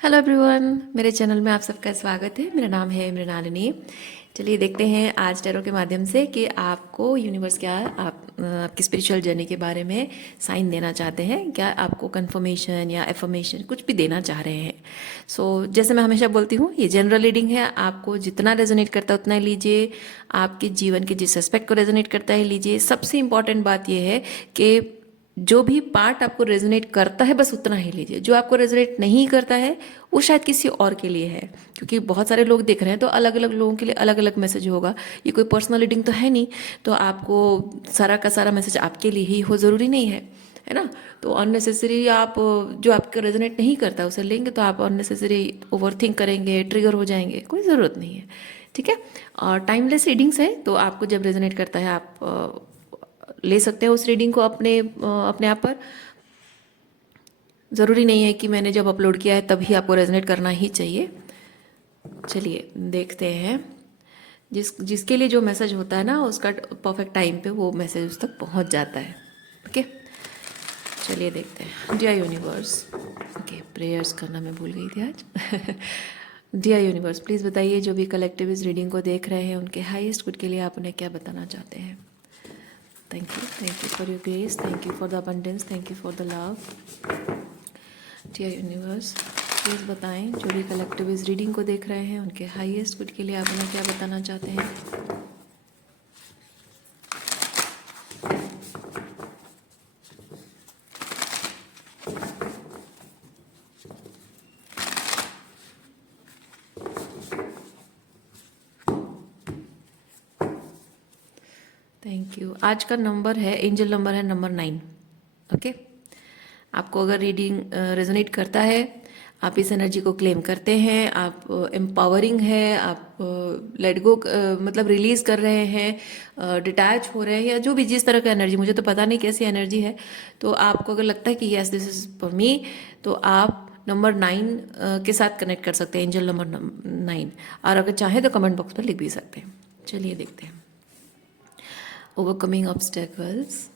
Hello everyone, मेरे channel में आप सबका स्वागत है। मेरा नाम है मृणालिनी। चलिए देखते हैं आज टैरो के माध्यम से कि आपको यूनिवर्स क्या आपकी स्पिरिचुअल जर्नी के बारे में साइन देना चाहते हैं। क्या आपको कंफर्मेशन या एफर्मेशन कुछ भी देना चाह रहे हैं। जैसे मैं हमेशा बोलती हूँ, ये जनरल रीडिंग है। आपको जितना रेजोनेट करता है उतना ही लीजिए। आपके जीवन के जिस एस्पेक्ट को रेजोनेट करता है लीजिए। सबसे इंपॉर्टेंट बात यह है कि जो भी पार्ट आपको रेजोनेट करता है बस उतना ही लीजिए। जो आपको रेजोनेट नहीं करता है वो शायद किसी और के लिए है, क्योंकि बहुत सारे लोग देख रहे हैं तो अलग अलग लोगों के लिए अलग अलग मैसेज होगा। ये कोई पर्सनल रीडिंग तो है नहीं, तो आपको सारा का सारा मैसेज आपके लिए ही हो ज़रूरी नहीं है ना। तो अननेसेसरी आप जो आपका रेजोनेट नहीं करता उसे लेंगे तो आप अननेसेसरी ओवर थिंक करेंगे, ट्रिगर हो जाएंगे। कोई ज़रूरत नहीं है, ठीक है। और टाइमलेस रीडिंग्स है, तो आपको जब रेजोनेट करता है आप ले सकते हैं उस रीडिंग को अपने आप पर। ज़रूरी नहीं है कि मैंने जब अपलोड किया है तभी आपको रेजोनेट करना ही चाहिए। चलिए देखते हैं। जिसके लिए जो मैसेज होता है ना, उसका परफेक्ट टाइम पे वो मैसेज उस तक पहुंच जाता है। ओके, चलिए देखते हैं। डियर यूनिवर्स, ओके, प्रेयर्स करना मैं भूल गई थी आज। डियर यूनिवर्स, प्लीज़ बताइए जो भी कलेक्टिव इस रीडिंग को देख रहे हैं उनके हाईएस्ट गुड के लिए आप उन्हें क्या बताना चाहते हैं। Thank you for your grace, thank you for the abundance, thank you for the love. Dear universe, please बताएं जो भी कलेक्टिव इस रीडिंग को देख रहे हैं उनके हाईएस्ट गुड के लिए आप उन्हें क्या बताना चाहते हैं। Thank you. आज का नंबर है, एंजल नंबर है नंबर 9। ओके, आपको अगर रीडिंग रेजोनेट करता है, आप इस एनर्जी को क्लेम करते हैं, आप एम्पावरिंग है, आप लेट गो मतलब रिलीज कर रहे हैं, डिटैच हो रहे हैं, या जो भी जिस तरह का एनर्जी, मुझे तो पता नहीं कैसी एनर्जी है। तो आपको अगर लगता है कि yes this is for me, तो आप नंबर 9 के साथ कनेक्ट कर सकते हैं, एंजल नंबर 9। और अगर चाहें तो कमेंट बॉक्स पर लिख भी सकते हैं। चलिए देखते हैं। Overcoming obstacles,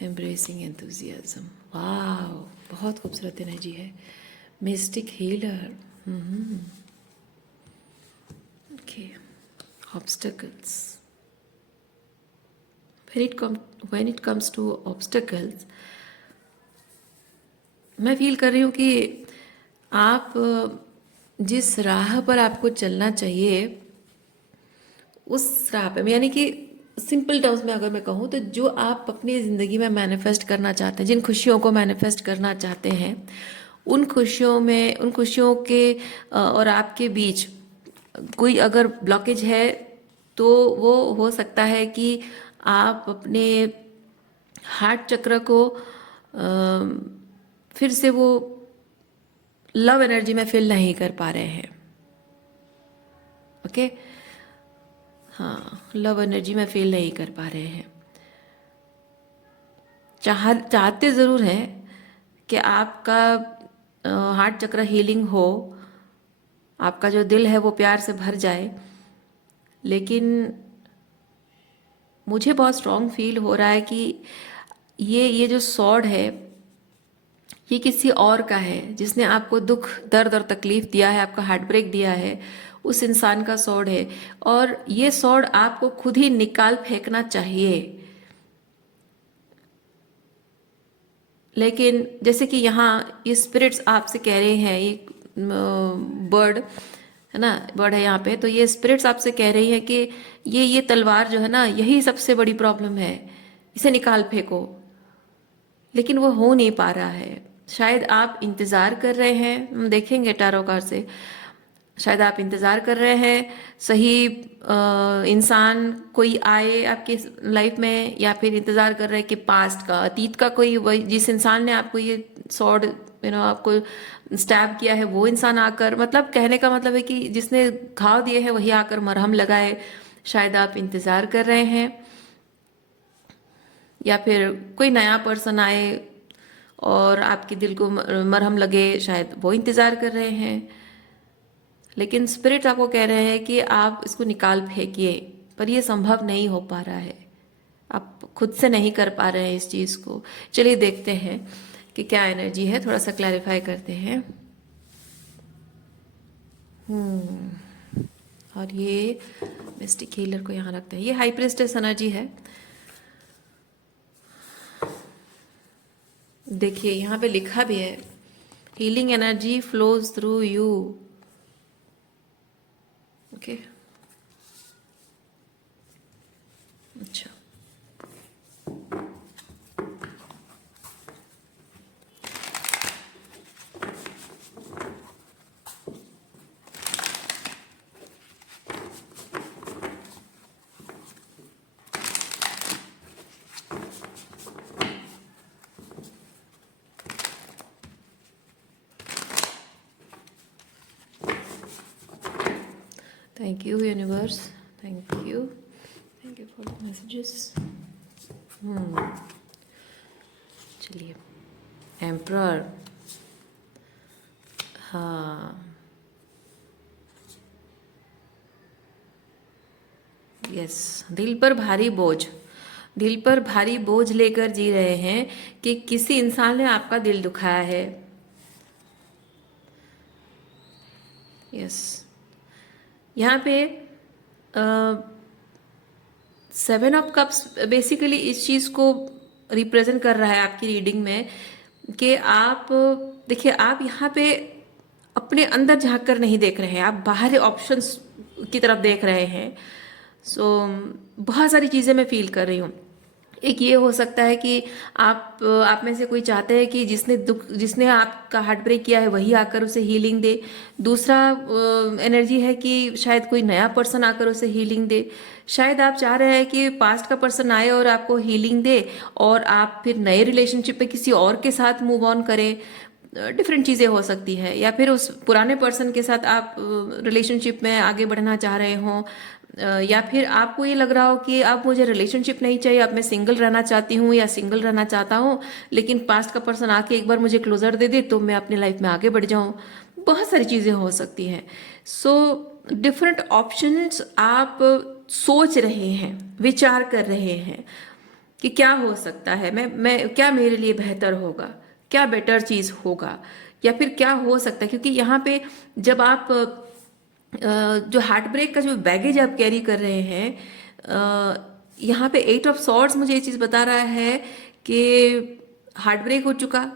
embracing enthusiasm. वाह, बहुत खूबसूरत एनर्जी है। Mystic healer. Okay, obstacles. when it comes to obstacles, मैं फील कर रही हूँ कि आप जिस राह पर आपको चलना चाहिए उस राह पे, यानी कि सिंपल टर्म्स में अगर मैं कहूँ तो जो आप अपनी ज़िंदगी में मैनिफेस्ट करना चाहते हैं, जिन खुशियों को मैनिफेस्ट करना चाहते हैं, उन खुशियों के और आपके बीच कोई अगर ब्लॉकेज है तो वो हो सकता है कि आप अपने हार्ट चक्र को फिर से वो लव एनर्जी में फिल नहीं कर पा रहे हैं। ओके, हाँ, लव एनर्जी में फील नहीं कर पा रहे हैं। चाहते ज़रूर हैं कि आपका हार्ट चक्र हीलिंग हो, आपका जो दिल है वो प्यार से भर जाए, लेकिन मुझे बहुत स्ट्रॉन्ग फील हो रहा है कि ये जो सॉर्ड है ये किसी और का है, जिसने आपको दुख, दर्द और तकलीफ दिया है, आपका हार्ट ब्रेक दिया है, उस इंसान का सॉर्ड है। और ये सॉर्ड आपको खुद ही निकाल फेंकना चाहिए। लेकिन जैसे कि यहाँ ये स्पिरिट्स आपसे कह रहे हैं, ये बर्ड है ना, बर्ड है यहाँ पे, तो ये स्पिरिट्स आपसे कह रही है कि ये तलवार जो है ना, यही सबसे बड़ी प्रॉब्लम है, इसे निकाल फेंको। लेकिन वो हो नहीं पा रहा है। शायद आप इंतज़ार कर रहे हैं, हम देखेंगे टैरो कार्ड से, शायद आप इंतज़ार कर रहे हैं सही इंसान कोई आए आपके लाइफ में, या फिर इंतज़ार कर रहे हैं कि पास्ट का, अतीत का कोई, वही जिस इंसान ने आपको ये सॉर्ड आपको स्टैब किया है वो इंसान आकर, मतलब कहने का मतलब है कि जिसने घाव दिए हैं वही आकर मरहम लगाए। शायद आप इंतज़ार कर रहे हैं, या फिर कोई नया पर्सन आए और आपके दिल को मरहम लगे, शायद वो इंतज़ार कर रहे हैं। लेकिन स्पिरिट आपको कह रहे हैं कि आप इसको निकाल फेंकिए, पर ये संभव नहीं हो पा रहा है। आप खुद से नहीं कर पा रहे हैं इस चीज़ को। चलिए देखते हैं कि क्या एनर्जी है, थोड़ा सा क्लैरिफाई करते हैं। और ये मिस्टिक हीलर को यहाँ रखते हैं। ये हाई प्रिस्टेस एनर्जी है। देखिए यहाँ पे लिखा भी है, healing energy flows through you. Okay, अच्छा, thank you universe, thank you for the messages. चलिए, एम्परर, हाँ, यस, दिल पर भारी बोझ, दिल पर भारी बोझ लेकर जी रहे हैं कि किसी इंसान ने आपका दिल दुखाया है। यस, यहाँ पे 7 ऑफ कप्स बेसिकली इस चीज़ को रिप्रेजेंट कर रहा है आपकी रीडिंग में कि आप, देखिए, आप यहाँ पे अपने अंदर झांक कर नहीं देख रहे हैं, आप बाहरी ऑप्शंस की तरफ देख रहे हैं। सो बहुत सारी चीज़ें मैं फील कर रही हूँ। एक ये हो सकता है कि आप में से कोई चाहते हैं कि जिसने आपका हार्ट ब्रेक किया है वही आकर उसे हीलिंग दे। दूसरा एनर्जी है कि शायद कोई नया पर्सन आकर उसे हीलिंग दे। शायद आप चाह रहे हैं कि पास्ट का पर्सन आए और आपको हीलिंग दे और आप फिर नए रिलेशनशिप में किसी और के साथ मूव ऑन करें। डिफरेंट चीज़ें हो सकती है, या फिर उस पुराने पर्सन के साथ आप रिलेशनशिप में आगे बढ़ना चाह रहे हों, या फिर आपको ये लग रहा हो कि अब मुझे रिलेशनशिप नहीं चाहिए, अब मैं सिंगल रहना चाहती हूँ या सिंगल रहना चाहता हूँ, लेकिन पास्ट का पर्सन आके एक बार मुझे क्लोजर दे दे तो मैं अपनी लाइफ में आगे बढ़ जाऊँ। बहुत सारी चीज़ें हो सकती हैं। सो डिफरेंट ऑप्शंस आप सोच रहे हैं, विचार कर रहे हैं कि क्या हो सकता है, मैं क्या मेरे लिए बेहतर होगा, क्या बेटर चीज़ होगा, या फिर क्या हो सकता है। क्योंकि यहाँ पे जब आप जो हार्ट ब्रेक का जो बैगेज आप कैरी कर रहे हैं, यहाँ पे 8 ऑफ सॉर्ड्स मुझे ये चीज़ बता रहा है कि हार्ट ब्रेक हो चुका,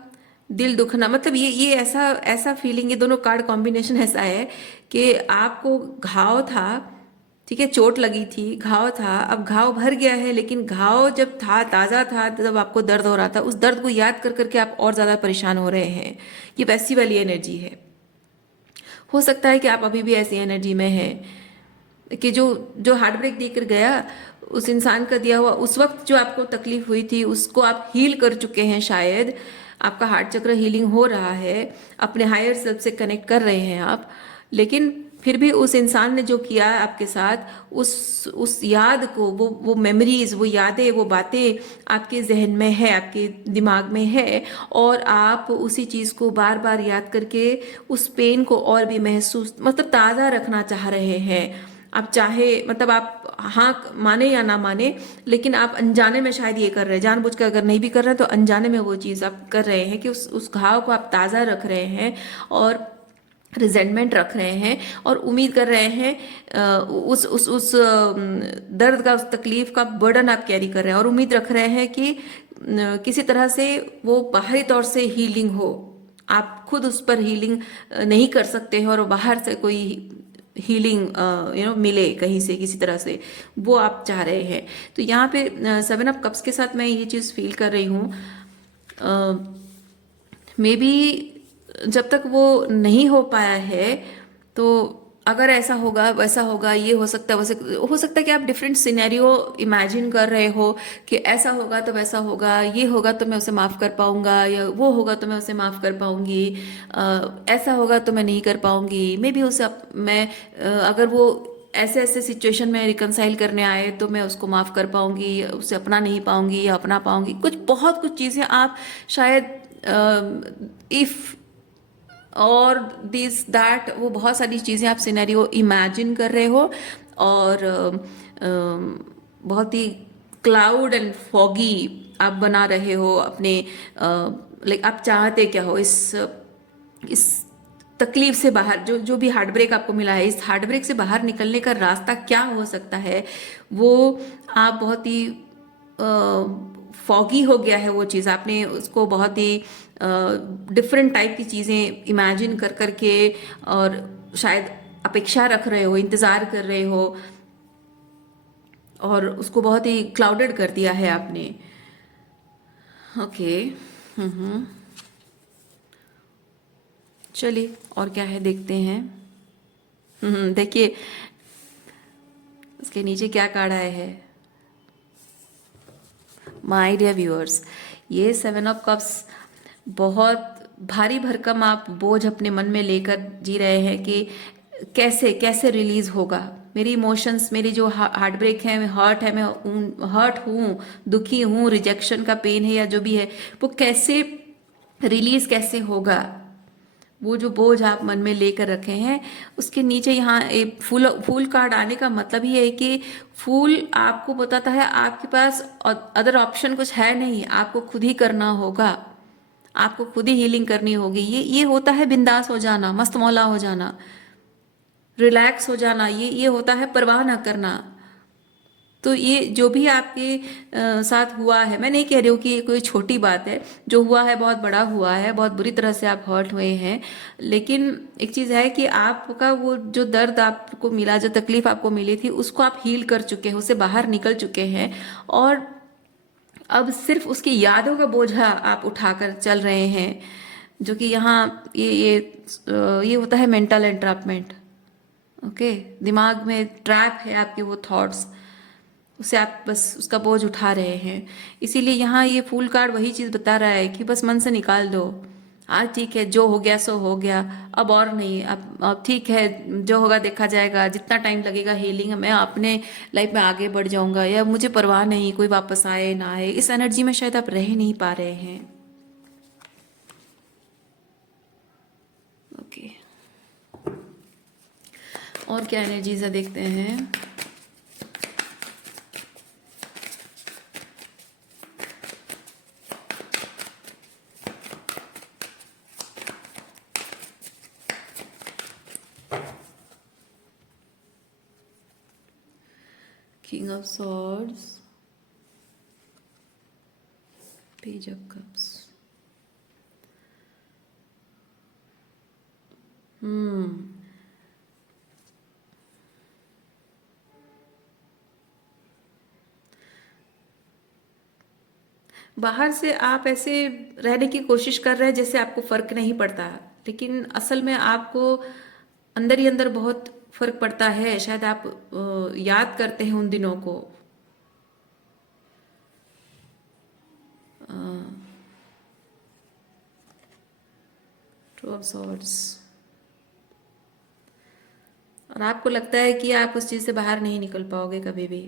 दिल दुखना, मतलब ये ऐसा ऐसा फीलिंग, ये दोनों कार्ड कॉम्बिनेशन ऐसा है कि आपको घाव था, ठीक है, चोट लगी थी, घाव था, अब घाव भर गया है, लेकिन घाव जब था, ताज़ा था, जब आपको दर्द हो रहा था, उस दर्द को याद कर करके आप और ज़्यादा परेशान हो रहे हैं। ये वैसी वाली एनर्जी है। हो सकता है कि आप अभी भी ऐसी एनर्जी में हैं कि जो जो हार्ट ब्रेक देकर गया, उस इंसान का दिया हुआ उस वक्त जो आपको तकलीफ हुई थी उसको आप हील कर चुके हैं। शायद आपका हार्ट चक्र हीलिंग हो रहा है, अपने हायर सेल्फ से कनेक्ट कर रहे हैं आप, लेकिन फिर भी उस इंसान ने जो किया है आपके साथ, उस याद को, वो मेमोरीज, वो यादें, वो बातें आपके जहन में है, आपके दिमाग में है, और आप उसी चीज़ को बार बार याद करके उस पेन को और भी महसूस, मतलब ताज़ा रखना चाह रहे हैं। आप चाहे, मतलब आप हाँ माने या ना माने, लेकिन आप अनजाने में शायद ये कर रहे हैं, जानबूझ कर अगर नहीं भी कर रहे हैं तो अनजाने में वो चीज़ आप कर रहे हैं कि उस घाव को आप ताज़ा रख रहे हैं और रिजेंटमेंट रख रहे हैं और उम्मीद कर रहे हैं, उस दर्द का, उस तकलीफ का बर्डन आप कैरी कर रहे हैं और उम्मीद रख रहे हैं कि किसी तरह से वो बाहरी तौर से हीलिंग हो। आप खुद उस पर हीलिंग नहीं कर सकते हैं और बाहर से कोई हीलिंग मिले कहीं से, किसी तरह से, वो आप चाह रहे हैं। तो यहाँ पे 7 ऑफ कप्स के साथ मैं ये चीज़ फील कर रही हूँ। मे बी जब तक वो नहीं हो पाया है, तो अगर ऐसा होगा, वैसा होगा, ये हो सकता है, वैसे हो सकता है कि आप डिफरेंट सिनेरियो इमेजिन कर रहे हो कि ऐसा होगा तो वैसा होगा, ये होगा तो मैं उसे माफ़ कर पाऊंगा, या वो होगा तो मैं उसे माफ़ कर पाऊंगी, ऐसा होगा तो मैं नहीं कर पाऊंगी। मे बी उसे अगर वो ऐसे ऐसे सिचुएशन में रिकनसाइल करने आए तो मैं उसको माफ़ कर पाऊंगी, उसे अपना नहीं पाऊंगी या अपना पाऊंगी। बहुत कुछ चीज़ें आप शायद इफ़ और दिस दैट, वो बहुत सारी चीज़ें आप सिनेरियो इमेजिन कर रहे हो और बहुत ही क्लाउड एंड फॉगी आप बना रहे हो अपने लाइक आप चाहते क्या हो इस तकलीफ से बाहर, जो जो भी हार्ट ब्रेक आपको मिला है, इस हार्ट ब्रेक से बाहर निकलने का रास्ता क्या हो सकता है, वो आप बहुत ही फॉगी हो गया है वो चीज़, आपने उसको बहुत ही डिफरेंट टाइप की चीज़ें इमेजिन कर करके, और शायद अपेक्षा रख रहे हो, इंतज़ार कर रहे हो, और उसको बहुत ही क्लाउडेड कर दिया है आपने। ओके। हम्म। चलिए और क्या है देखते हैं। देखिए उसके नीचे क्या कार्ड आया है। माय डियर व्यूअर्स, ये 7 ऑफ कप्स बहुत भारी भरकम आप बोझ अपने मन में लेकर जी रहे हैं कि कैसे कैसे रिलीज होगा मेरी इमोशंस, मेरी जो हार्ट ब्रेक है, मैं हर्ट है, मैं हर्ट हूँ, दुखी हूँ, रिजेक्शन का पेन है या जो भी है, वो कैसे रिलीज कैसे होगा। वो जो बोझ आप मन में लेकर रखे हैं, उसके नीचे यहाँ एक फूल फूल कार्ड आने का मतलब ही है कि फूल आपको बताता है आपके पास अदर ऑप्शन कुछ है नहीं, आपको खुद ही करना होगा, आपको खुद ही हीलिंग करनी होगी। ये होता है बिंदास हो जाना, मस्त मौला हो जाना, रिलैक्स हो जाना, ये होता है परवाह ना करना। तो ये जो भी आपके साथ हुआ है, मैं नहीं कह रही हूँ कि ये कोई छोटी बात है, जो हुआ है बहुत बड़ा हुआ है, बहुत बुरी तरह से आप हर्ट हुए हैं, लेकिन एक चीज़ है कि आपका वो जो दर्द आपको मिला, जो तकलीफ आपको मिली थी, उसको आप हील कर चुके हैं, उससे बाहर निकल चुके हैं, और अब सिर्फ उसकी यादों का बोझा आप उठाकर चल रहे हैं, जो कि यहाँ ये होता है मेंटल एंट्रैपमेंट। ओके, दिमाग में ट्रैप है आपके वो थॉट्स, उसे आप बस उसका बोझ उठा रहे हैं। इसीलिए यहाँ ये फूल कार्ड वही चीज़ बता रहा है कि बस मन से निकाल दो। आज ठीक है, जो हो गया सो हो गया, अब और नहीं, अब ठीक है, जो होगा देखा जाएगा, जितना टाइम लगेगा हीलिंग, मैं अपने लाइफ में आगे बढ़ जाऊंगा, या मुझे परवाह नहीं कोई वापस आए ना आए। इस एनर्जी में शायद आप रह नहीं पा रहे हैं। ओके, और क्या एनर्जीज है देखते हैं। King of Swords, Page of Cups। बाहर से आप ऐसे रहने की कोशिश कर रहे हैं जैसे आपको फर्क नहीं पड़ता, लेकिन असल में आपको अंदर ही अंदर बहुत फर्क पड़ता है। शायद आप याद करते हैं उन दिनों को। टू ऑफ सॉर्ड्स, और आपको लगता है कि आप उस चीज़ से बाहर नहीं निकल पाओगे कभी भी।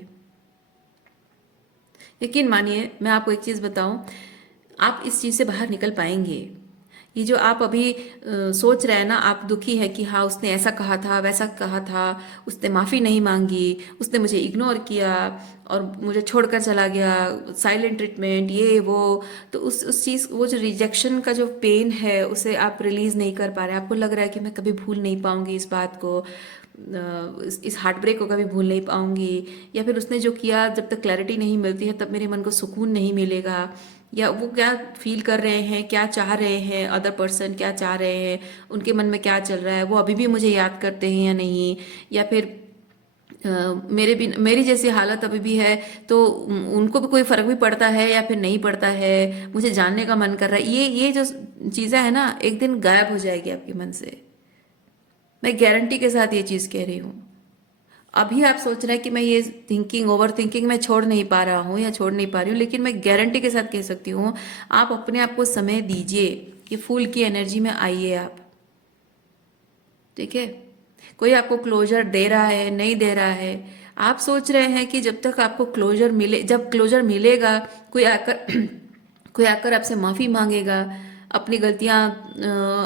यकीन मानिए, मैं आपको एक चीज़ बताऊं, आप इस चीज़ से बाहर निकल पाएंगे। ये जो आप अभी सोच रहे हैं ना, आप दुखी है कि हाँ उसने ऐसा कहा था, वैसा कहा था, उसने माफ़ी नहीं मांगी, उसने मुझे इग्नोर किया और मुझे छोड़कर चला गया, साइलेंट ट्रीटमेंट, ये वो, तो उस चीज़, वो जो रिजेक्शन का जो पेन है, उसे आप रिलीज़ नहीं कर पा रहे। आपको लग रहा है कि मैं कभी भूल नहीं पाऊंगी इस बात को, इस हार्ट ब्रेक को कभी भूल नहीं पाऊंगी, या फिर उसने जो किया, जब तक क्लैरिटी नहीं मिलती है तब मेरे मन को सुकून नहीं मिलेगा, या वो क्या फील कर रहे हैं, क्या चाह रहे हैं, अदर पर्सन क्या चाह रहे हैं, उनके मन में क्या चल रहा है, वो अभी भी मुझे याद करते हैं या नहीं, या फिर मेरी जैसी हालत अभी भी है, तो उनको भी कोई फर्क भी पड़ता है या फिर नहीं पड़ता है, मुझे जानने का मन कर रहा है। ये जो चीज़ें हैं ना, एक दिन गायब हो जाएगी आपके मन से। मैं गारंटी के साथ ये चीज़ कह रही हूँ। अभी आप सोच रहे हैं कि मैं ये थिंकिंग, ओवर थिंकिंग मैं छोड़ नहीं पा रहा हूँ या छोड़ नहीं पा रही हूँ, लेकिन मैं गारंटी के साथ कह सकती हूँ, आप अपने आप को समय दीजिए कि फूल की एनर्जी में आइए आप। ठीक है, कोई आपको क्लोजर दे रहा है, नहीं दे रहा है, आप सोच रहे हैं कि जब तक आपको क्लोजर मिले, जब क्लोजर मिलेगा, कोई आकर कोई आकर आपसे माफ़ी मांगेगा, अपनी गलतियां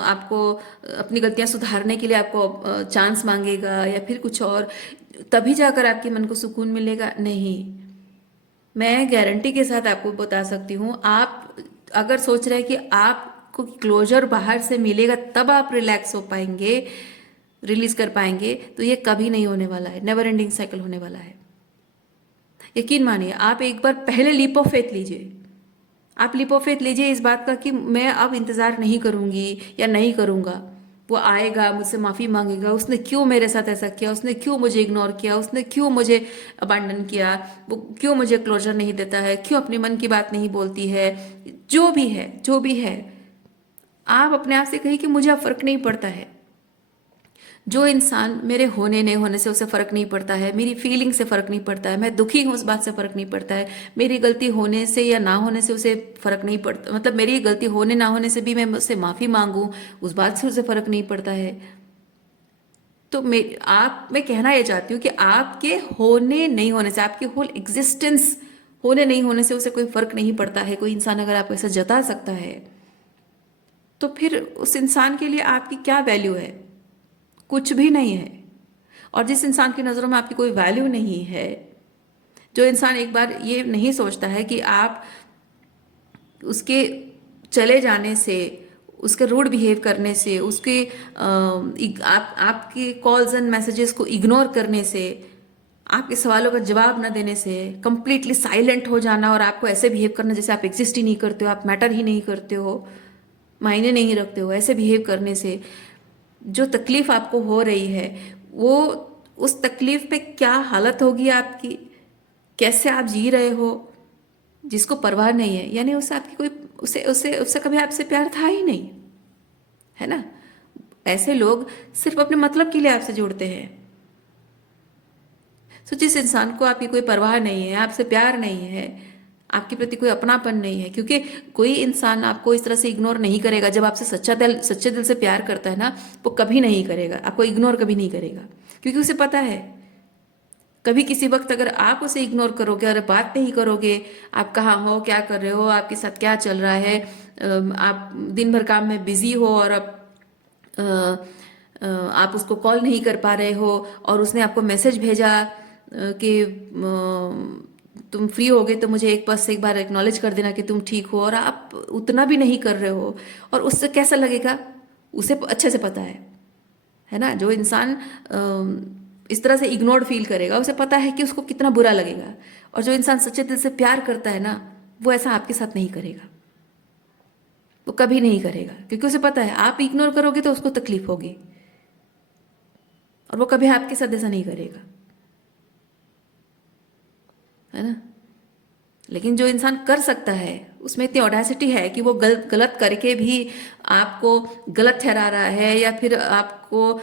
आपको अपनी गलतियां सुधारने के लिए आपको चांस मांगेगा, या फिर कुछ और, तभी जाकर आपके मन को सुकून मिलेगा। नहीं, मैं गारंटी के साथ आपको बता सकती हूँ, आप अगर सोच रहे हैं कि आपको क्लोजर बाहर से मिलेगा तब आप रिलैक्स हो पाएंगे, रिलीज कर पाएंगे, तो ये कभी नहीं होने वाला है, नेवर एंडिंग साइकिल होने वाला है। यकीन मानिए, आप एक बार पहले लीप ऑफ फेथ लीजिए। आप लीप ऑफ फेथ लीजिए इस बात का कि मैं अब इंतज़ार नहीं करूंगी या नहीं करूंगा, वो आएगा, मुझसे माफ़ी मांगेगा, उसने क्यों मेरे साथ ऐसा किया, उसने क्यों मुझे इग्नोर किया, उसने क्यों मुझे अबांडन किया, वो क्यों मुझे क्लोजर नहीं देता है, क्यों अपने मन की बात नहीं बोलती है, जो भी है, जो भी है। आप अपने आप से कहिए कि मुझे अब फर्क नहीं पड़ता है। जो इंसान मेरे होने नहीं होने से उसे फर्क नहीं पड़ता है, मेरी फीलिंग से फर्क नहीं पड़ता है, मैं दुखी हूँ उस बात से फर्क नहीं पड़ता है, मेरी गलती होने से या ना होने से उसे फर्क नहीं पड़ता, मतलब मेरी गलती होने ना होने से भी मैं उससे माफी मांगूं, उस बात से उसे फर्क नहीं पड़ता है। तो मैं कहना ये चाहती हूँ कि आपके होने नहीं होने से, आपके होल एग्जिस्टेंस होने नहीं होने से उसे कोई फर्क नहीं पड़ता है। कोई इंसान अगर आपको ऐसा जता सकता है तो फिर उस इंसान के लिए आपकी क्या वैल्यू है? कुछ भी नहीं है। और जिस इंसान की नज़रों में आपकी कोई वैल्यू नहीं है, जो इंसान एक बार ये नहीं सोचता है कि आप उसके चले जाने से, उसके रूड बिहेव करने से, आपके कॉल्स एंड मैसेजेस को इग्नोर करने से, आपके सवालों का जवाब न देने से, कंप्लीटली साइलेंट हो जाना और आपको ऐसे बिहेव करना जैसे आप एग्जिस्ट ही नहीं करते हो, आप मैटर ही नहीं करते हो, मायने नहीं रखते हो, ऐसे बिहेव करने से जो तकलीफ आपको हो रही है, वो उस तकलीफ पे क्या हालत होगी आपकी, कैसे आप जी रहे हो, जिसको परवाह नहीं है, यानी उससे आपकी कोई, उसे उसे उससे कभी आपसे प्यार था ही नहीं, है ना। ऐसे लोग सिर्फ अपने मतलब के लिए आपसे जुड़ते हैं। तो जिस इंसान को आपकी कोई परवाह नहीं है, आपसे प्यार नहीं है, आपके प्रति कोई अपनापन नहीं है, क्योंकि कोई इंसान आपको इस तरह से इग्नोर नहीं करेगा। जब आपसे सच्चे दिल से प्यार करता है ना, वो कभी नहीं करेगा, आपको इग्नोर कभी नहीं करेगा, क्योंकि उसे पता है कभी किसी वक्त अगर आप उसे इग्नोर करोगे और बात नहीं करोगे, आप कहाँ हो, क्या कर रहे हो, आपके साथ क्या चल रहा है, आप दिन भर काम में बिजी हो और आप उसको कॉल नहीं कर पा रहे हो, और उसने आपको मैसेज भेजा कि तुम फ्री हो गए तो मुझे एक बार एक्नॉलेज कर देना कि तुम ठीक हो, और आप उतना भी नहीं कर रहे हो, और उससे कैसा लगेगा उसे अच्छे से पता है ना। जो इंसान इस तरह से इग्नोर्ड फील करेगा, उसे पता है कि उसको कितना बुरा लगेगा। और जो इंसान सच्चे दिल से प्यार करता है ना, वो ऐसा आपके साथ नहीं करेगा, वो कभी नहीं करेगा, क्योंकि उसे पता है आप इग्नोर करोगे तो उसको तकलीफ होगी, और वो कभी आपके साथ ऐसा नहीं करेगा, है ना। लेकिन जो इंसान कर सकता है, उसमें इतनी ऑडेसिटी है कि वो गलत करके भी आपको गलत ठहरा रहा है, या फिर आपको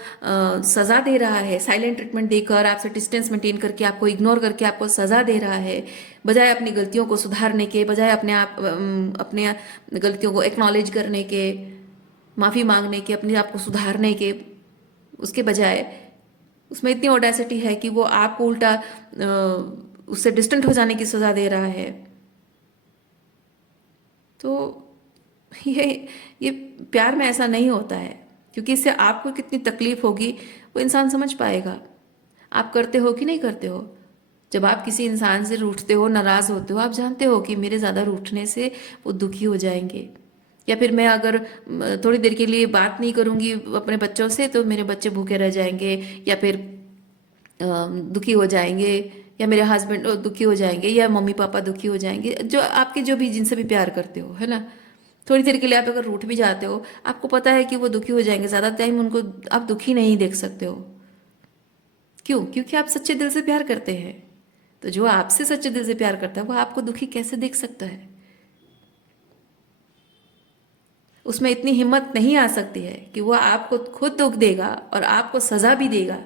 सजा दे रहा है, साइलेंट ट्रीटमेंट देकर, आपसे डिस्टेंस मेंटेन करके, आपको इग्नोर करके आपको सजा दे रहा है, बजाय अपनी गलतियों को सुधारने के, बजाय अपने गलतियों को एक्नॉलेज करने के, माफ़ी मांगने के, अपने आप को सुधारने के, उसके बजाय उसमें इतनी ऑडेसिटी है कि वो आपको उल्टा उससे डिस्टेंट हो जाने की सजा दे रहा है। तो ये ये प्यार में ऐसा नहीं होता है, क्योंकि इससे आपको कितनी तकलीफ होगी वो इंसान समझ पाएगा। आप करते हो कि नहीं करते हो? जब आप किसी इंसान से रूठते हो, नाराज़ होते हो, आप जानते हो कि मेरे ज़्यादा रूठने से वो दुखी हो जाएंगे, या फिर मैं अगर थोड़ी देर के लिए बात नहीं करूँगी अपने बच्चों से तो मेरे बच्चे भूखे रह जाएंगे, या फिर दुखी हो जाएंगे, या मेरे हस्बैंड दुखी हो जाएंगे, या मम्मी पापा दुखी हो जाएंगे, जो आपके जो भी जिनसे भी प्यार करते हो, है ना। थोड़ी देर के लिए आप अगर रूठ भी जाते हो, आपको पता है कि वो दुखी हो जाएंगे, ज़्यादा टाइम उनको आप दुखी नहीं देख सकते हो। क्यों? क्योंकि आप सच्चे दिल से प्यार करते हैं। तो जो आपसे सच्चे दिल से प्यार करता है वो आपको दुखी कैसे देख सकता है? उसमें इतनी हिम्मत नहीं आ सकती है कि वो आपको खुद दुख देगा और आपको सजा भी देगा,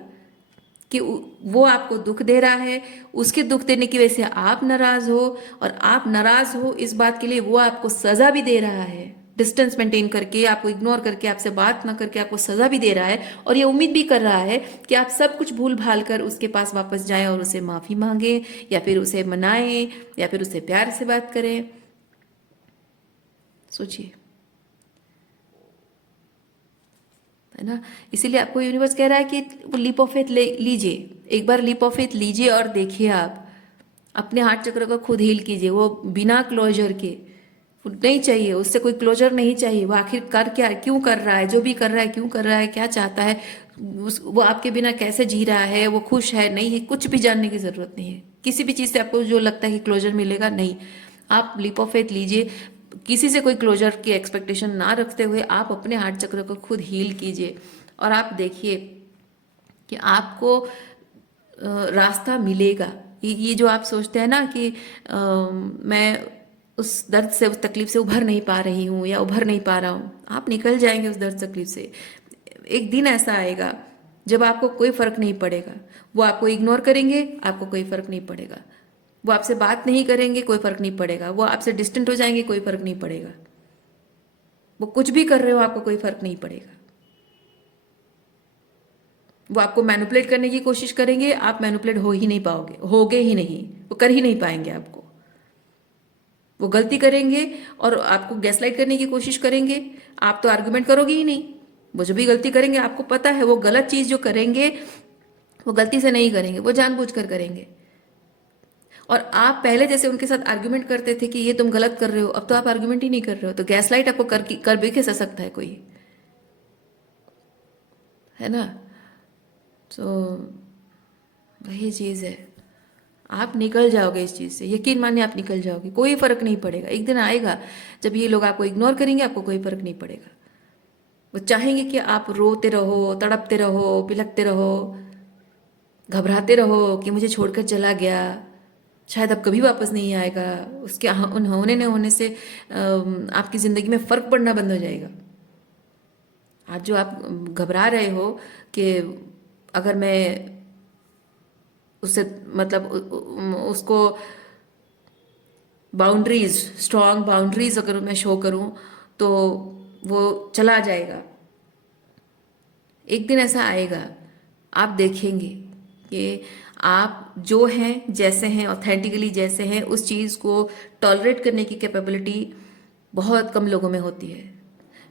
कि वो आपको दुख दे रहा है, उसके दुख देने की वजह से आप नाराज हो, और आप नाराज हो इस बात के लिए वो आपको सजा भी दे रहा है, डिस्टेंस मेंटेन करके, आपको इग्नोर करके, आपसे बात ना करके आपको सजा भी दे रहा है, और ये उम्मीद भी कर रहा है कि आप सब कुछ भूल भाल कर उसके पास वापस जाएं और उसे माफ़ी मांगे, या फिर उसे मनाएं, या फिर उसे प्यार से बात करें। सोचिए, है ना। इसीलिए आपको यूनिवर्स कह रहा है कि वो लीप ऑफ फेथ लीजिए, एक बार लीप ऑफ फेथ लीजिए, और देखिए आप अपने हार्ट चक्र को खुद हील कीजिए, वो बिना क्लोजर के, नहीं चाहिए, उससे कोई क्लोजर नहीं चाहिए। वो आखिर कर क्या, क्यों कर रहा है, जो भी कर रहा है क्यों कर रहा है, क्या चाहता है, वो आपके बिना कैसे जी रहा है, वो खुश है नहीं है, कुछ भी जानने की ज़रूरत नहीं है। किसी भी चीज़ से आपको जो लगता है कि क्लोजर मिलेगा, नहीं। आप लीप ऑफ फेथ लीजिए, किसी से कोई क्लोजर की एक्सपेक्टेशन ना रखते हुए आप अपने हार्ट चक्र को खुद हील कीजिए, और आप देखिए कि आपको रास्ता मिलेगा। ये जो आप सोचते हैं ना कि मैं उस दर्द से, उस तकलीफ से उभर नहीं पा रही हूँ या उभर नहीं पा रहा हूँ, आप निकल जाएंगे उस दर्द तकलीफ से। एक दिन ऐसा आएगा जब आपको कोई फर्क नहीं पड़ेगा। वो आपको इग्नोर करेंगे, आपको कोई फर्क नहीं पड़ेगा। वो आपसे बात नहीं करेंगे, कोई फर्क नहीं पड़ेगा। वो आपसे डिस्टेंट हो जाएंगे, कोई फर्क नहीं पड़ेगा। वो कुछ भी कर रहे हो, आपको कोई फर्क नहीं पड़ेगा। वो आपको मैनिपुलेट करने की कोशिश करेंगे, आप मैनिपुलेट हो ही नहीं पाओगे, होगे ही नहीं, वो कर ही नहीं पाएंगे आपको। वो गलती करेंगे और आपको गैसलाइट करने की कोशिश करेंगे, आप तो आर्गुमेंट करोगे ही नहीं। वो जो भी गलती करेंगे, आपको पता है वो गलत चीज़ जो करेंगे वो गलती से नहीं करेंगे, वो जानबूझकर करेंगे। और आप पहले जैसे उनके साथ आर्गुमेंट करते थे कि ये तुम गलत कर रहे हो, अब तो आप आर्गुमेंट ही नहीं कर रहे हो। तो गैसलाइट आपको कर भी कैसे सकता है कोई, है ना। तो वही चीज़ है, आप निकल जाओगे इस चीज़ से, यकीन मानिए आप निकल जाओगे, कोई फर्क नहीं पड़ेगा। एक दिन आएगा जब ये लोग आपको इग्नोर करेंगे, आपको कोई फर्क नहीं पड़ेगा। वो चाहेंगे कि आप रोते रहो, तड़पते रहो, बिलखते रहो, घबराते रहो कि मुझे छोड़कर चला गया, शायद अब कभी वापस नहीं आएगा। उसके उन होने न होने से आपकी ज़िंदगी में फ़र्क पड़ना बंद हो जाएगा। आज जो आप घबरा रहे हो कि अगर मैं उससे मतलब उसको बाउंड्रीज, स्ट्रॉन्ग बाउंड्रीज अगर मैं शो करूं तो वो चला जाएगा। एक दिन ऐसा आएगा, आप देखेंगे कि आप जो हैं, जैसे हैं, ऑथेंटिकली जैसे हैं, उस चीज़ को टॉलरेट करने की कैपेबिलिटी बहुत कम लोगों में होती है।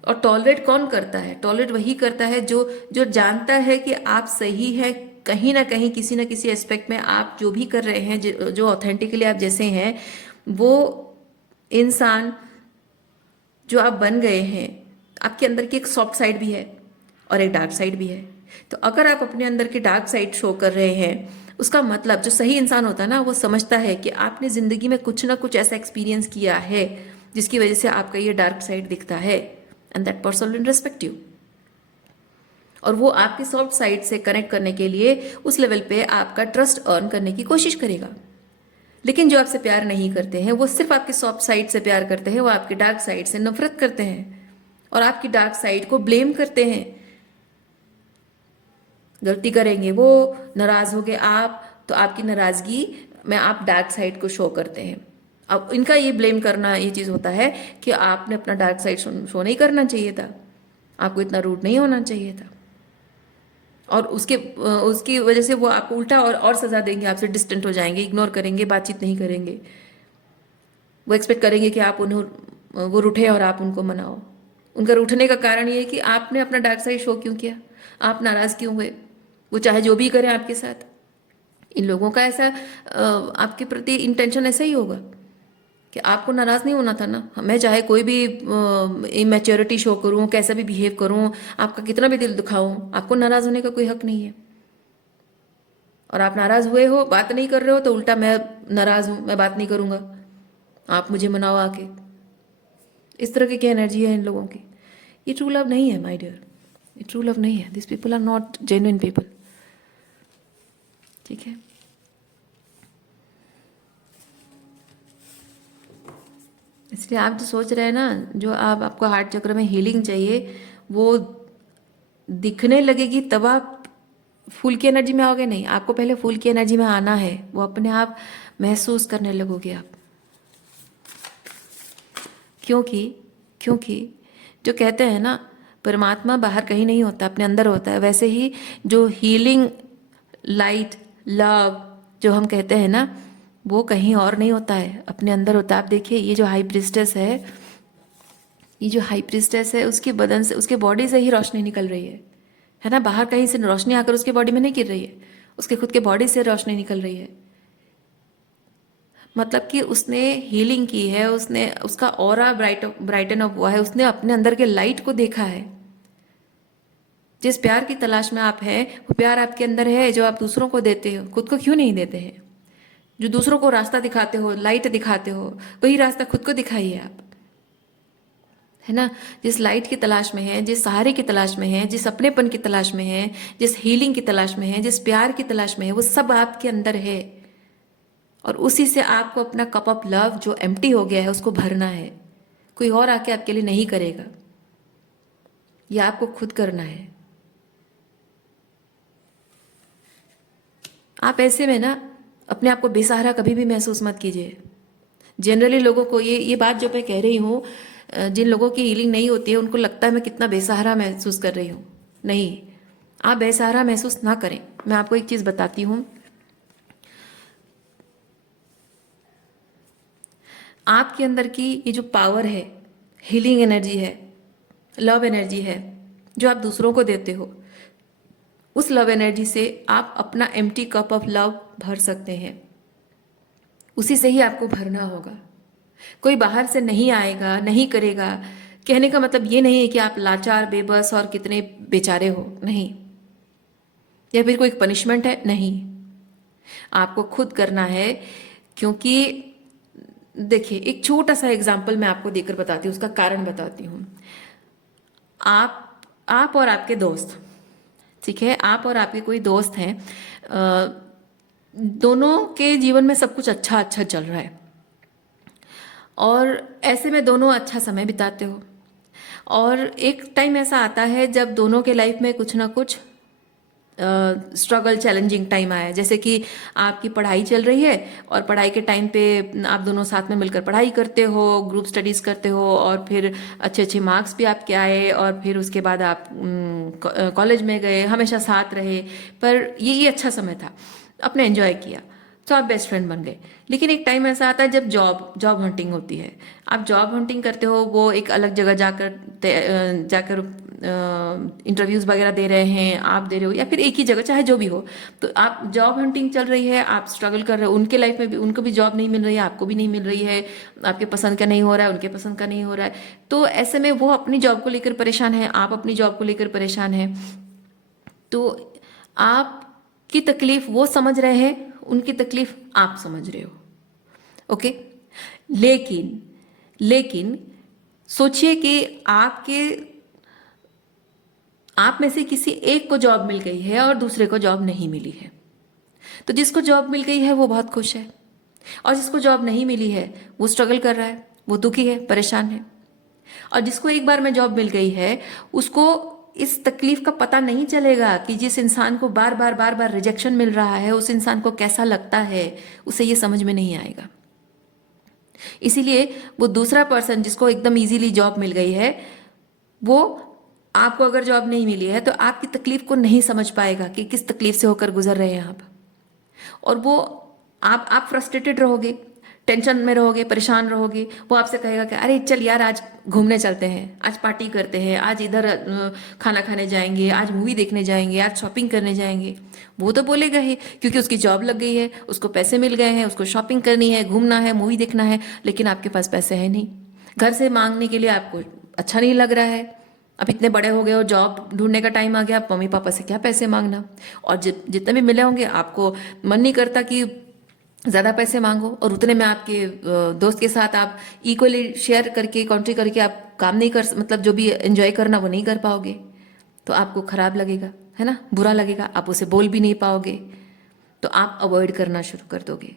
और टॉलरेट कौन करता है? टॉलरेट वही करता है जो जो जानता है कि आप सही है, कहीं ना कहीं किसी ना किसी एस्पेक्ट में आप जो भी कर रहे हैं, जो ऑथेंटिकली आप जैसे हैं, वो इंसान जो आप बन गए हैं, आपके अंदर की एक सॉफ्ट साइड भी है और एक डार्क साइड भी है। तो अगर आप अपने अंदर की डार्क साइड शो कर रहे हैं, उसका मतलब जो सही इंसान होता है ना, वो समझता है कि आपने ज़िंदगी में कुछ ना कुछ ऐसा एक्सपीरियंस किया है जिसकी वजह से आपका ये डार्क साइड दिखता है, and that person will respect you. और वो आपकी सॉफ्ट साइड से कनेक्ट करने के लिए उस लेवल पे आपका ट्रस्ट अर्न करने की कोशिश करेगा। लेकिन जो आपसे प्यार नहीं करते हैं, वो सिर्फ आपकी सॉफ्ट साइड से प्यार करते हैं, वो आपकी डार्क साइड से नफरत करते हैं और आपकी डार्क साइड को ब्लेम करते हैं। गलती करेंगे वो, नाराज हो गए आप, तो आपकी नाराजगी में आप डार्क साइड को शो करते हैं। अब इनका ये ब्लेम करना, ये चीज़ होता है कि आपने अपना डार्क साइड शो नहीं करना चाहिए था, आपको इतना रूड नहीं होना चाहिए था। और उसकी वजह से वो आपको उल्टा और सजा देंगे, आपसे डिस्टेंट हो जाएंगे, इग्नोर करेंगे, बातचीत नहीं करेंगे। वो एक्सपेक्ट करेंगे कि आप उन्हें, वो रूठे और आप उनको मनाओ। उनका रूठने का कारण ये है कि आपने अपना डार्क साइड शो क्यों किया, आप नाराज़ क्यों हुए। वो चाहे जो भी करें आपके साथ, इन लोगों का ऐसा आपके प्रति इंटेंशन ऐसा ही होगा कि आपको नाराज़ नहीं होना था ना। मैं चाहे कोई भी इमेच्योरिटी शो करूं, कैसा भी बिहेव करूं, आपका कितना भी दिल दुखाऊं, आपको नाराज़ होने का कोई हक नहीं है। और आप नाराज़ हुए हो, बात नहीं कर रहे हो, तो उल्टा मैं नाराज़ हूं, मैं बात नहीं करूंगा, आप मुझे मनाओ आके। इस तरह की क्या एनर्जी है इन लोगों की। ये ट्रू लव नहीं है माय डियर, ये ट्रू लव नहीं है। This people are not genuine people. ठीक है, इसलिए आप जो सोच रहे हैं ना, जो आपको हार्ट चक्र में हीलिंग चाहिए, वो दिखने लगेगी तब आप फूल की एनर्जी में आओगे। नहीं, आपको पहले फूल की एनर्जी में आना है, वो अपने आप महसूस करने लगोगे आप। क्योंकि क्योंकि जो कहते हैं ना, परमात्मा बाहर कहीं नहीं होता, अपने अंदर होता है। वैसे ही जो हीलिंग, लाइट, लव जो हम कहते हैं ना, वो कहीं और नहीं होता है, अपने अंदर होता है। आप देखिए, ये जो हाई प्रिस्टेस है, ये जो हाई प्रिस्टेस है, उसके बदन से, उसके बॉडी से ही रोशनी निकल रही है ना। बाहर कहीं से रोशनी आकर उसके बॉडी में नहीं गिर रही है, उसके खुद के बॉडी से रोशनी निकल रही है। मतलब कि उसने हीलिंग की है, उसने उसका ऑरा ब्राइटन अप हुआ है, उसने अपने अंदर के लाइट को देखा है। जिस प्यार की तलाश में आप हैं वो प्यार आपके अंदर है जो आप दूसरों को देते हो, खुद को क्यों नहीं देते हैं? जो दूसरों को रास्ता दिखाते हो, लाइट दिखाते हो, वही रास्ता खुद को दिखाइए आप, है ना? जिस लाइट की तलाश में है, जिस सहारे की तलाश में है, जिस अपनेपन की तलाश में है, जिस हीलिंग की तलाश में है, जिस प्यार की तलाश में है, वो सब आपके अंदर है। और उसी से आपको अपना कप ऑफ लव जो एम्प्टी हो गया है उसको भरना है। कोई और आके आपके लिए नहीं करेगा, ये आपको खुद करना है। आप ऐसे में ना अपने आप को बेसहारा कभी भी महसूस मत कीजिए। जनरली लोगों को ये बात जो मैं कह रही हूँ, जिन लोगों की हीलिंग नहीं होती है उनको लगता है मैं कितना बेसहारा महसूस कर रही हूँ। नहीं, आप बेसहारा महसूस ना करें। मैं आपको एक चीज़ बताती हूँ, आपके अंदर की ये जो पावर है, हीलिंग एनर्जी है, लव एनर्जी है, जो आप दूसरों को देते हो, उस लव एनर्जी से आप अपना एम्प्टी कप ऑफ लव भर सकते हैं। उसी से ही आपको भरना होगा। कोई बाहर से नहीं आएगा, नहीं करेगा। कहने का मतलब ये नहीं है कि आप लाचार, बेबस और कितने बेचारे हो, नहीं। या फिर कोई पनिशमेंट है, नहीं। आपको खुद करना है। क्योंकि देखिए, एक छोटा सा एग्जाम्पल मैं आपको देकर बताती हूँ, उसका कारण बताती हूँ। आप और आपके दोस्त, ठीक है, आप और आपके कोई दोस्त हैं, दोनों के जीवन में सब कुछ अच्छा अच्छा चल रहा है, और ऐसे में दोनों अच्छा समय बिताते हो। और एक टाइम ऐसा आता है जब दोनों के लाइफ में कुछ ना कुछ स्ट्रगल, चैलेंजिंग टाइम आया है। जैसे कि आपकी पढ़ाई चल रही है और पढ़ाई के टाइम पे आप दोनों साथ में मिलकर पढ़ाई करते हो, ग्रुप स्टडीज करते हो, और फिर अच्छे अच्छे मार्क्स भी आपके आए, और फिर उसके बाद आप कॉलेज में गए, हमेशा साथ रहे। पर ये अच्छा समय था, आपने एंजॉय किया, तो आप बेस्ट फ्रेंड बन गए। लेकिन एक टाइम ऐसा आता है जब जॉब हंटिंग होती है। आप जॉब हंटिंग करते हो, वो एक अलग जगह जाकर इंटरव्यूज वगैरह दे रहे हैं, आप दे रहे हो, या फिर एक ही जगह, चाहे जो भी हो। तो आप जॉब हंटिंग चल रही है, आप स्ट्रगल कर रहे हो, उनके लाइफ में भी, उनको भी जॉब नहीं मिल रही है, आपको भी नहीं मिल रही है, आपके पसंद का नहीं हो रहा है, उनके पसंद का नहीं हो रहा है। तो ऐसे में वो अपनी जॉब को लेकर परेशान है, आप अपनी जॉब को लेकर परेशान है। तो आपकी तकलीफ वो समझ रहे हैं, उनकी तकलीफ आप समझ रहे हो, ओके। लेकिन लेकिन सोचिए कि आप में से किसी एक को जॉब मिल गई है और दूसरे को जॉब नहीं मिली है। तो जिसको जॉब मिल गई है वो बहुत खुश है, और जिसको जॉब नहीं मिली है वो स्ट्रगल कर रहा है, वो दुखी है, परेशान है। और जिसको एक बार में जॉब मिल गई है उसको इस तकलीफ का पता नहीं चलेगा कि जिस इंसान को बार बार रिजेक्शन मिल रहा है उस इंसान को कैसा लगता है, उसे ये समझ में नहीं आएगा। इसीलिए वो दूसरा पर्सन जिसको एकदम इजीली जॉब मिल गई है, वो आपको अगर जॉब नहीं मिली है तो आपकी तकलीफ को नहीं समझ पाएगा कि किस तकलीफ से होकर गुजर रहे हैं आप। और वो आप फ्रस्ट्रेटेड रहोगे, टेंशन में रहोगे, परेशान रहोगे। वो आपसे कहेगा कि अरे चल यार, आज घूमने चलते हैं, आज पार्टी करते हैं, आज इधर खाना खाने जाएंगे, आज मूवी देखने जाएंगे, आज शॉपिंग करने जाएंगे। वो तो बोलेगा ही, क्योंकि उसकी जॉब लग गई है, उसको पैसे मिल गए हैं, उसको शॉपिंग करनी है, घूमना है, मूवी देखना है। लेकिन आपके पास पैसे है नहीं, घर से मांगने के लिए आपको अच्छा नहीं लग रहा है। अब इतने बड़े हो गए हो, जॉब ढूंढने का टाइम आ गया, आप मम्मी पापा से क्या पैसे मांगना। और जितने भी मिले होंगे आपको मन नहीं करता कि ज़्यादा पैसे मांगो, और उतने में आपके दोस्त के साथ आप इक्वली शेयर करके, काउंट्री करके आप काम नहीं कर, मतलब जो भी एंजॉय करना वो नहीं कर पाओगे। तो आपको खराब लगेगा, है ना, बुरा लगेगा, आप उसे बोल भी नहीं पाओगे। तो आप अवॉइड करना शुरू कर दोगे।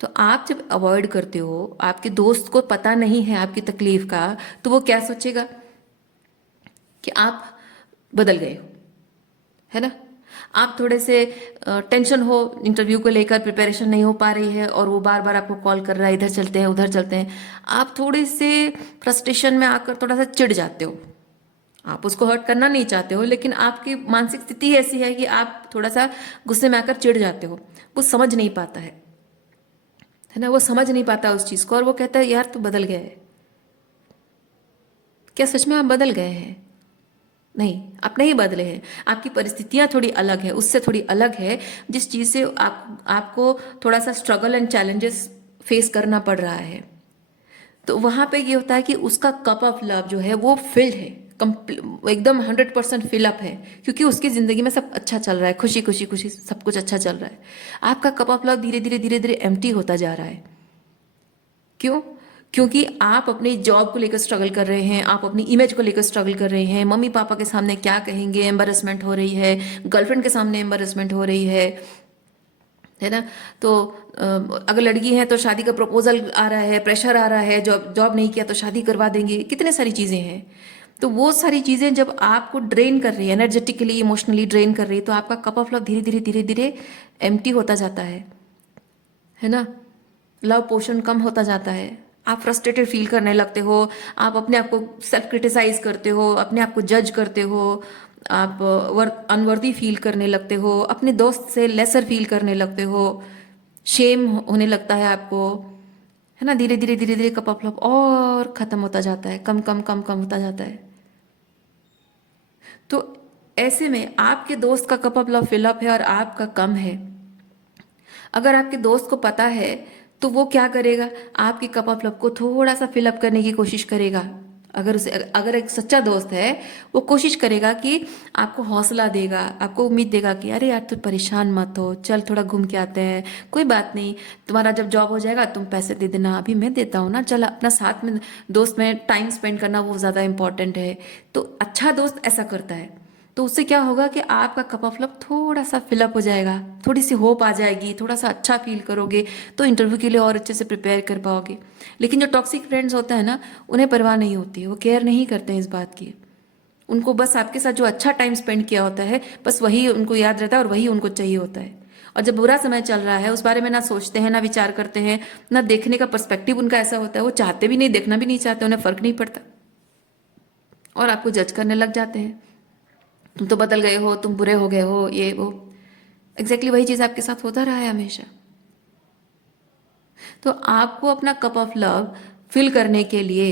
तो आप जब अवॉइड करते हो, आपके दोस्त को पता नहीं है आपकी तकलीफ का, तो वो क्या सोचेगा कि आप बदल गए हो, है ना। आप थोड़े से टेंशन हो, इंटरव्यू को लेकर प्रिपरेशन नहीं हो पा रही है, और वो बार बार आपको कॉल कर रहा है, इधर चलते हैं, उधर चलते हैं। आप थोड़े से फ्रस्ट्रेशन में आकर थोड़ा सा चिढ़ जाते हो। आप उसको हर्ट करना नहीं चाहते हो, लेकिन आपकी मानसिक स्थिति ऐसी है कि आप थोड़ा सा गुस्से में आकर चिढ़ जाते हो। वो समझ नहीं पाता है ना, वो समझ नहीं पाता उस चीज़ को, और वो कहता है यार तू बदल गया है। क्या सच में आप बदल गए हैं? नहीं, आप नहीं बदले हैं। आपकी परिस्थितियां थोड़ी अलग है, उससे थोड़ी अलग है। जिस चीज़ से आपको थोड़ा सा स्ट्रगल एंड चैलेंजेस फेस करना पड़ रहा है, तो वहाँ पे ये होता है कि उसका कप ऑफ लव जो है वो फिल्ड है, एकदम 100% फिलअप है, क्योंकि उसकी ज़िंदगी में सब अच्छा चल रहा है, खुशी खुशी खुशी सब कुछ अच्छा चल रहा है। आपका कप ऑफ लव धीरे धीरे धीरे धीरे एम्प्टी होता जा रहा है। क्यों? क्योंकि आप अपनी जॉब को लेकर स्ट्रगल कर रहे हैं, आप अपनी इमेज को लेकर स्ट्रगल कर रहे हैं, मम्मी पापा के सामने क्या कहेंगे, एम्बेरसमेंट हो रही है, गर्लफ्रेंड के सामने एम्बेरसमेंट हो रही है ना। तो अगर लड़की है तो शादी का प्रपोजल आ रहा है, प्रेशर आ रहा है, जॉब जॉब नहीं किया तो शादी करवा देंगे, कितने सारी चीज़ें हैं। तो वो सारी चीज़ें जब आपको ड्रेन कर रही है, एनर्जेटिकली इमोशनली ड्रेन कर रही है, तो आपका कप ऑफ लव धीरे धीरे धीरे धीरे एम्प्टी होता जाता है ना। लव पोर्शन कम होता जाता है, आप फ्रस्ट्रेटेड फील करने लगते हो, आप अपने आप को सेल्फ क्रिटिसाइज करते हो, अपने आप को जज करते हो, आप अनवर्दी फील करने लगते हो, अपने दोस्त से लेसर फील करने लगते हो, शेम होने लगता है आपको, है ना। धीरे धीरे धीरे धीरे कप ऑफ लव और खत्म होता जाता है, कम कम कम कम होता जाता है। तो ऐसे में आपके दोस्त का कप ऑफ लव फिलअप है और आपका कम है। अगर आपके दोस्त को पता है तो वो क्या करेगा, आपकी कप ऑफ लव को थोड़ा सा फिलअप करने की कोशिश करेगा। अगर एक सच्चा दोस्त है, वो कोशिश करेगा कि आपको हौसला देगा, आपको उम्मीद देगा कि अरे यार तू परेशान मत हो, चल थोड़ा घूम के आते हैं, कोई बात नहीं, तुम्हारा जब जॉब हो जाएगा तुम पैसे दे देना, अभी मैं देता हूँ ना, चल अपना साथ में दोस्त में टाइम स्पेंड करना वो ज़्यादा इंपॉर्टेंट है। तो अच्छा दोस्त ऐसा करता है, तो उससे क्या होगा कि आपका कप ऑफ लव थोड़ा सा फिलअप हो जाएगा, थोड़ी सी होप आ जाएगी, थोड़ा सा अच्छा फील करोगे, तो इंटरव्यू के लिए और अच्छे से प्रिपेयर कर पाओगे। लेकिन जो टॉक्सिक फ्रेंड्स होते हैं ना, उन्हें परवाह नहीं होती है, वो केयर नहीं करते हैं इस बात की। उनको बस आपके साथ जो अच्छा टाइम स्पेंड किया होता है, बस वही उनको याद रहता है और वही उनको चाहिए होता है। और जब बुरा समय चल रहा है, उस बारे में ना सोचते हैं, ना विचार करते हैं, ना देखने का पर्सपेक्टिव उनका ऐसा होता है, वो चाहते भी नहीं, देखना भी नहीं चाहते, उन्हें फर्क नहीं पड़ता और आपको जज करने लग जाते हैं, तुम तो बदल गए हो, तुम बुरे हो गए हो, ये वो। एग्जैक्टली वही चीज़ आपके साथ होता रहा है हमेशा। तो आपको अपना कप ऑफ लव फिल करने के लिए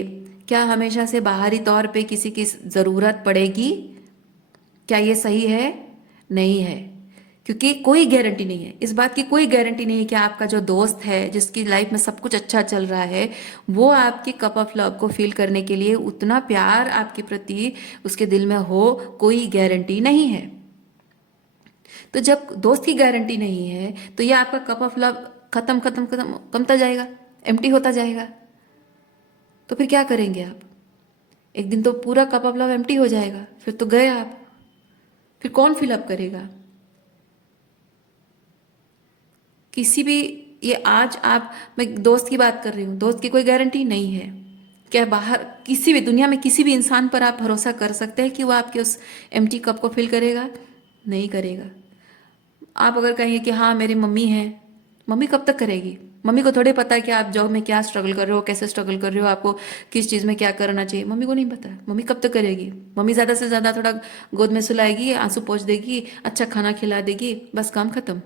क्या हमेशा से बाहरी तौर पे किसी की ज़रूरत पड़ेगी? क्या ये सही है? नहीं है, क्योंकि कोई गारंटी नहीं है, इस बात की कोई गारंटी नहीं है कि आपका जो दोस्त है, जिसकी लाइफ में सब कुछ अच्छा चल रहा है, वो आपकी कप ऑफ लव को फील करने के लिए उतना प्यार आपके प्रति उसके दिल में हो, कोई गारंटी नहीं है। तो जब दोस्त की गारंटी नहीं है, तो ये आपका कप ऑफ लव खत्म खत्म खत्म कमता जाएगा, एम्प्टी होता जाएगा। तो फिर क्या करेंगे आप? एक दिन तो पूरा कप ऑफ लव एम्प्टी हो जाएगा, फिर तो गए आप, फिर कौन फिलअप करेगा? किसी भी, ये आज आप, मैं दोस्त की बात कर रही हूँ, दोस्त की कोई गारंटी नहीं है। क्या बाहर किसी भी दुनिया में किसी भी इंसान पर आप भरोसा कर सकते हैं कि वो आपके उस एम्प्टी कप को फिल करेगा? नहीं करेगा। आप अगर कहेंगे कि हाँ मेरी मम्मी है, मम्मी कब तक करेगी? मम्मी को थोड़े पता है कि आप जॉब में क्या स्ट्रगल कर रहे हो, कैसे स्ट्रगल कर रहे हो, आपको किस चीज़ में क्या करना चाहिए, मम्मी को नहीं पता। मम्मी कब तक करेगी? मम्मी ज़्यादा से ज़्यादा थोड़ा गोद में सुलाएगी, आंसू पोंछ देगी, अच्छा खाना खिला देगी, बस काम खत्म।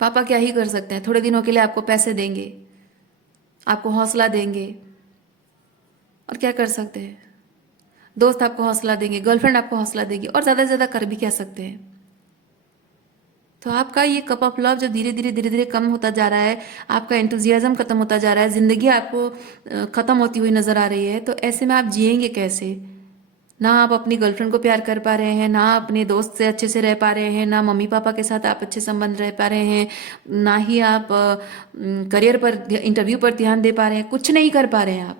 पापा क्या ही कर सकते हैं, थोड़े दिनों के लिए आपको पैसे देंगे, आपको हौसला देंगे, और क्या कर सकते हैं? दोस्त आपको हौसला देंगे, गर्लफ्रेंड आपको हौसला देगी, और ज़्यादा से ज़्यादा कर भी क्या सकते हैं? तो आपका ये कप ऑफ लव जो धीरे धीरे धीरे धीरे कम होता जा रहा है, आपका एंथुजियाज्म खत्म होता जा रहा है, जिंदगी आपको खत्म होती हुई नजर आ रही है, तो ऐसे में आप जिएंगे कैसे? ना आप अपनी गर्लफ्रेंड को प्यार कर पा रहे हैं, ना अपने दोस्त से अच्छे से रह पा रहे हैं, ना मम्मी पापा के साथ आप अच्छे संबंध रह पा रहे हैं, ना ही आप करियर पर, इंटरव्यू पर ध्यान दे पा रहे हैं, कुछ नहीं कर पा रहे हैं आप,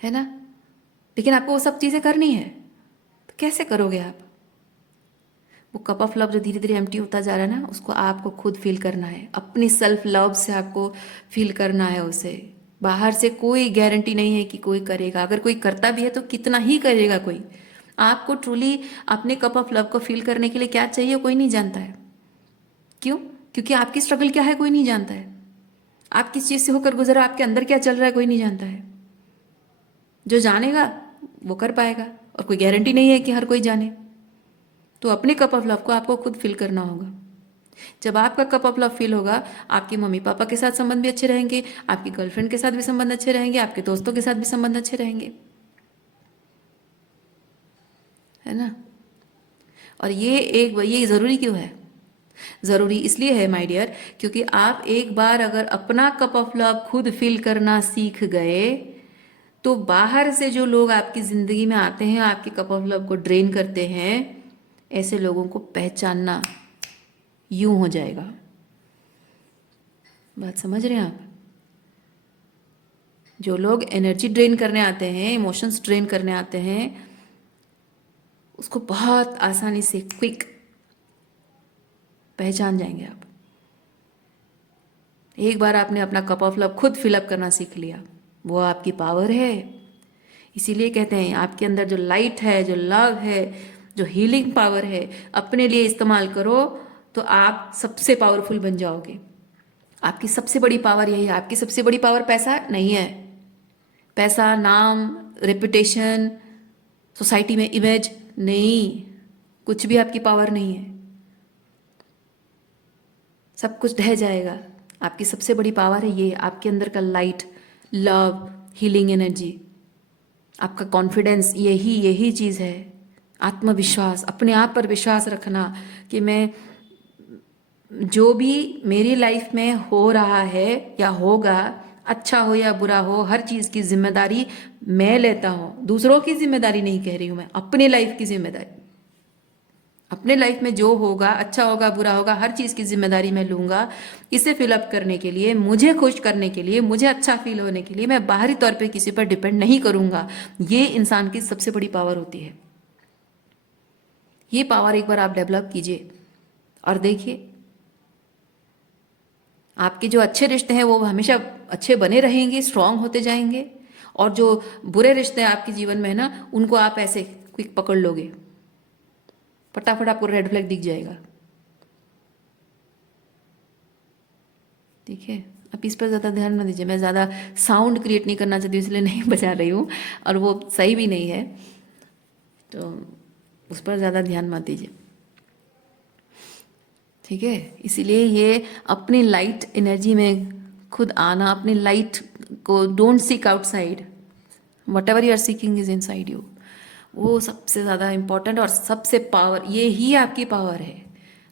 है ना। लेकिन आपको वो सब चीज़ें करनी है, तो कैसे करोगे आप? वो कप ऑफ लव जो धीरे धीरे एम्प्टी होता जा रहा है ना, उसको आपको खुद फील करना है, अपनी सेल्फ लव से आपको फील करना है उसे। बाहर से कोई गारंटी नहीं है कि कोई करेगा, अगर कोई करता भी है तो कितना ही करेगा कोई। आपको ट्रूली अपने कप ऑफ लव को फील करने के लिए क्या चाहिए कोई नहीं जानता है। क्यों? क्योंकि आपकी स्ट्रगल क्या है कोई नहीं जानता है, आप किस चीज़ से होकर गुजरा, आपके अंदर क्या चल रहा है कोई नहीं जानता है। जो जानेगा वो कर पाएगा, और कोई गारंटी नहीं है कि हर कोई जाने। तो अपने कप ऑफ लव को आपको खुद फिल करना होगा। जब आपका कप ऑफ लव फिल होगा, आपके मम्मी पापा के साथ संबंध भी अच्छे रहेंगे, आपकी गर्लफ्रेंड के साथ भी संबंध अच्छे रहेंगे, आपके दोस्तों के साथ भी संबंध अच्छे रहेंगे, है ना। और ये ज़रूरी क्यों है? ज़रूरी इसलिए है माय डियर, क्योंकि आप एक बार अगर अपना कप ऑफ लव खुद फिल करना सीख गए तो बाहर से जो लोग आपकी ज़िंदगी में आते हैं, आपके कप ऑफ लव को ड्रेन करते हैं, ऐसे लोगों को पहचानना यूं हो जाएगा। बात समझ रहे हैं आप? जो लोग एनर्जी ड्रेन करने आते हैं, इमोशंस ड्रेन करने आते हैं, उसको बहुत आसानी से क्विक पहचान जाएंगे आप। एक बार आपने अपना कप ऑफ लव खुद फिलअप करना सीख लिया, वो आपकी पावर है। इसीलिए कहते हैं आपके अंदर जो लाइट है, जो लव है, जो हीलिंग पावर है, अपने लिए इस्तेमाल करो तो आप सबसे पावरफुल बन जाओगे। आपकी सबसे बड़ी पावर यही है। आपकी सबसे बड़ी पावर पैसा नहीं है। पैसा, नाम, रेपुटेशन, सोसाइटी में इमेज नहीं, कुछ भी आपकी पावर नहीं है। सब कुछ ढह जाएगा। आपकी सबसे बड़ी पावर है ये, आपके अंदर का लाइट, लव, हीलिंग एनर्जी, आपका कॉन्फिडेंस, यही चीज़ है। आत्मविश्वास, अपने आप पर विश्वास रखना कि मैं जो भी मेरी लाइफ में हो रहा है या होगा, अच्छा हो या बुरा हो, हर चीज़ की जिम्मेदारी मैं लेता हूँ। दूसरों की जिम्मेदारी नहीं कह रही हूँ मैं, अपने लाइफ की जिम्मेदारी। अपने लाइफ में जो होगा, अच्छा होगा बुरा होगा, हर चीज़ की जिम्मेदारी मैं लूँगा। इसे फिलअप करने के लिए, मुझे खुश करने के लिए, मुझे अच्छा फील होने के लिए मैं बाहरी तौर पे किसी पर डिपेंड नहीं करूँगा। ये इंसान की सबसे बड़ी पावर होती है। ये पावर एक बार आप डेवलप कीजिए और देखिए, आपके जो अच्छे रिश्ते हैं वो हमेशा अच्छे बने रहेंगे, स्ट्रांग होते जाएंगे। और जो बुरे रिश्ते हैं आपके जीवन में है ना, उनको आप ऐसे क्विक पकड़ लोगे, फटाफट आपको रेड फ्लैग दिख जाएगा। ठीक है, आप इस पर ज़्यादा ध्यान न दीजिए। मैं ज़्यादा साउंड क्रिएट नहीं करना चाहती हूँ, इसलिए नहीं बजा रही हूँ, और वो सही भी नहीं है, तो उस पर ज़्यादा ध्यान मत दीजिए। ठीक है, इसीलिए ये अपनी लाइट एनर्जी में खुद आना, अपनी लाइट को don't seek outside, whatever you are seeking is inside you, वो सबसे ज़्यादा इम्पोर्टेंट और सबसे पावर, ये ही आपकी पावर है।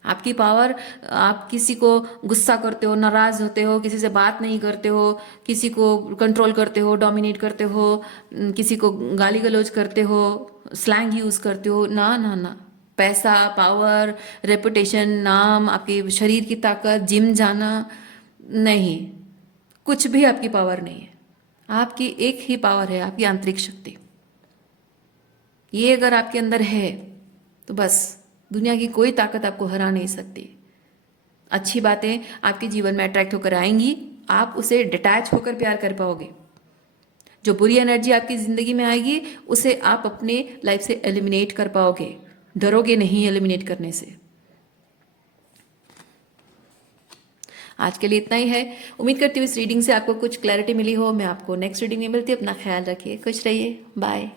आपकी पावर, आप किसी को गुस्सा करते हो, नाराज़ होते हो, किसी से बात नहीं करते हो, किसी को कंट्रोल करते हो, डोमिनेट करते हो, किसी को गाली गलौज करते हो, स्लैंग यूज़ करते हो, ना ना ना। पैसा, पावर, रेपुटेशन, नाम, आपके शरीर की ताकत, जिम जाना, नहीं, कुछ भी आपकी पावर नहीं है। आपकी एक ही पावर है, आपकी आंतरिक शक्ति। ये अगर आपके अंदर है तो बस दुनिया की कोई ताकत आपको हरा नहीं सकती। अच्छी बातें आपके जीवन में अट्रैक्ट होकर आएंगी, आप उसे डिटैच होकर प्यार कर पाओगे। जो बुरी एनर्जी आपकी ज़िंदगी में आएगी उसे आप अपने लाइफ से एलिमिनेट कर पाओगे, डरोगे नहीं एलिमिनेट करने से। आज के लिए इतना ही है। उम्मीद करती हूँ इस रीडिंग से आपको कुछ क्लैरिटी मिली हो। मैं आपको नेक्स्ट रीडिंग में मिलती हूँ। अपना ख्याल रखिए, खुश रहिए, बाय।